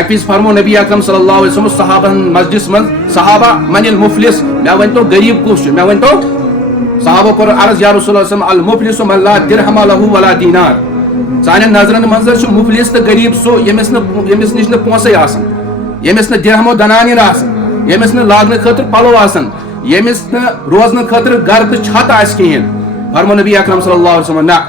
equals فرمو نبی اکرم صلی اللہ علیہ وسلم صحابہ مسجد من صحابہ من المفلس مے ون تو غریب کس مے ون تو صحابہ کور عرض یا رسول اللہ المفلس من لا درہم له ولا دینار سان نظرن منظر مفلس تو غریب سو یمس نش پونسے آسان یمس درہم و دنانیر آسان یمس لاگنے خاطر پلو آسان یمس روزن خاطر گھر تو چھت آس کہین فرمو نبی اکرم صلی اللہ علیہ وسلم نا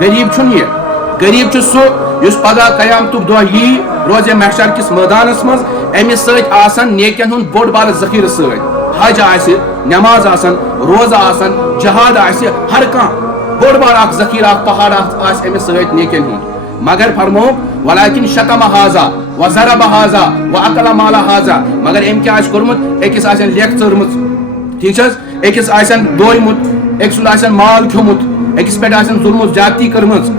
غریب چھن یہ غریب چھ سو یس پگہ قیامتک دہ یی روزے محشر کس میدانس مز امس ست آسان نیکین ہند بوڑ بار ذخیر ست حج آسہ نماز آسن روزہ آسن جہاد آسہ ہر کان بوڑ بار اخ ذخیر اخ پہاڑ آس امس ست نیکین ہند مگر فرمو ولکن شتم ہذا وضرب ہذا واکل مال ہذا مگر ام کیا کورمت اکس آسن لیک ژرمت ٹھیک چھ اکس آسن دویمت اک سند آسن مال کھیومت اکس پہ آسن ظلم و زیادتی کرمز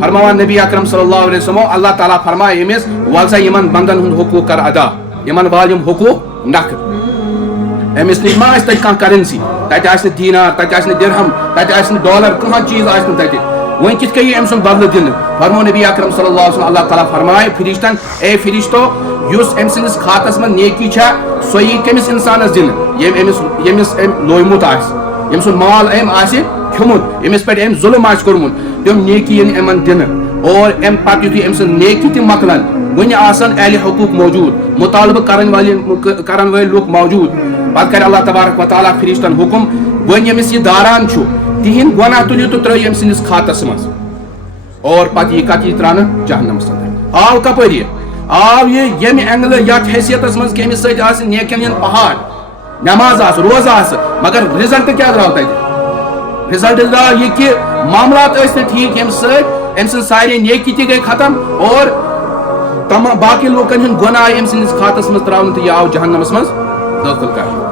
فرماوان نبی اکرم صلی اللہ علیہ وسلم اللہ تعالیٰ فرمائے امس ولسا یمن بندن ہند حقوق کر ادا یمن والم حقوق نکھ امس نش ما تک کھانا کرنسی تتہ آسہ دینار تتہ آسہ درہم تتہ آسہ ڈالر کھانا چیز آسہ تتہ ون کت کئی ام سن بدل دن فرمو نبی اکرم صلی اللہ علیہ وسلم اللہ تعالیٰ فرمائے فرشتن اے فرشتو یس ام سندس خاتس من نیکی چھا سو یہ کمس انسانس دن یمس لویمت آس یم سن مال ام آسہ کھیومت امس پہ ام ظلم آس کورمت تم نیکی امن دن اور ام پتہ یتھے ام سن نیکی تہ مکلن ون آسن اہل حقوق موجود مطالبہ کرن وٲلۍ لوک موجود پتہ کر اللہ تبارک و تعالیٰ فرشتن حکم ون یمس یہ داران چھُ تہند گناہ تُلِو تو ترٲیِو ام سندس خاتس مز اور پتہ یہ کت یہ ترانا جہنمس اندر آو کپر یہ آو یہ یم اینگل یتھ حیثیتس مز کہ امس سۭتۍ آسہِ نیکین ہند پہاڑ نماز آس روزہ آس مگر رزلٹ کیا درٛاو تتہِ رزلٹ درٛاو یہ کہ معاملات ٲسۍ نہٕ ٹھیک یم سۭتۍ ام سٕنٛز سارے نیکی تہِ گئی ختم اور باقی لوکن ہند گناہ ام سندس خاتس مز تراونہٕ تہٕ یہ آو جہنمس مز دٲخل کرنہٕ